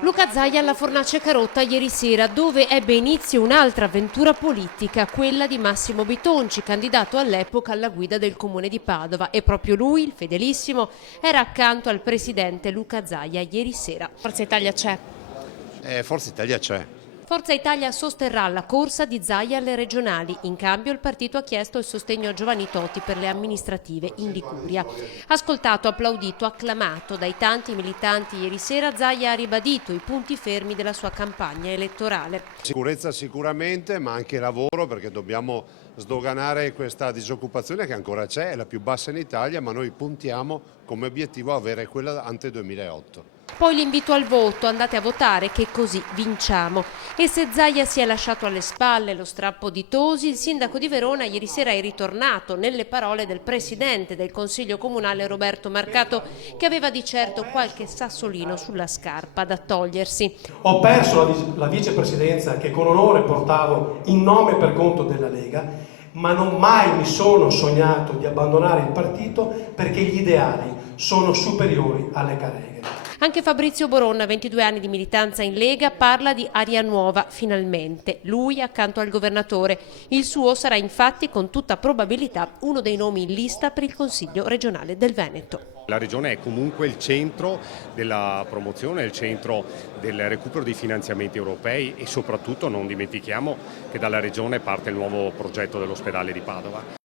Luca Zaia alla Fornace Carotta ieri sera, dove ebbe inizio un'altra avventura politica, quella di Massimo Bitonci, candidato all'epoca alla guida del comune di Padova. E proprio lui, il fedelissimo, era accanto al presidente Luca Zaia ieri sera. Forza Italia c'è. Forza Italia c'è. Forza Italia sosterrà la corsa di Zaia alle regionali. In cambio il partito ha chiesto il sostegno a Giovanni Toti per le amministrative in Liguria. Ascoltato, applaudito, acclamato dai tanti militanti ieri sera, Zaia ha ribadito i punti fermi della sua campagna elettorale. Sicurezza sicuramente, ma anche lavoro, perché dobbiamo sdoganare questa disoccupazione che ancora c'è, è la più bassa in Italia, ma noi puntiamo come obiettivo avere quella ante 2008. Poi l'invito al voto, andate a votare che così vinciamo. E se Zaia si è lasciato alle spalle lo strappo di Tosi, il sindaco di Verona ieri sera è ritornato nelle parole del presidente del Consiglio Comunale Roberto Marcato, che aveva di certo qualche sassolino sulla scarpa da togliersi. Ho perso la vicepresidenza che con onore portavo in nome e per conto della Lega, ma non mai mi sono sognato di abbandonare il partito perché gli ideali sono superiori alle careghe. Anche Fabrizio Boronna, 22 anni di militanza in Lega, parla di aria nuova, finalmente. Lui accanto al governatore. Il suo sarà infatti con tutta probabilità uno dei nomi in lista per il Consiglio regionale del Veneto. La Regione è comunque il centro della promozione, il centro del recupero dei finanziamenti europei e soprattutto non dimentichiamo che dalla Regione parte il nuovo progetto dell'ospedale di Padova.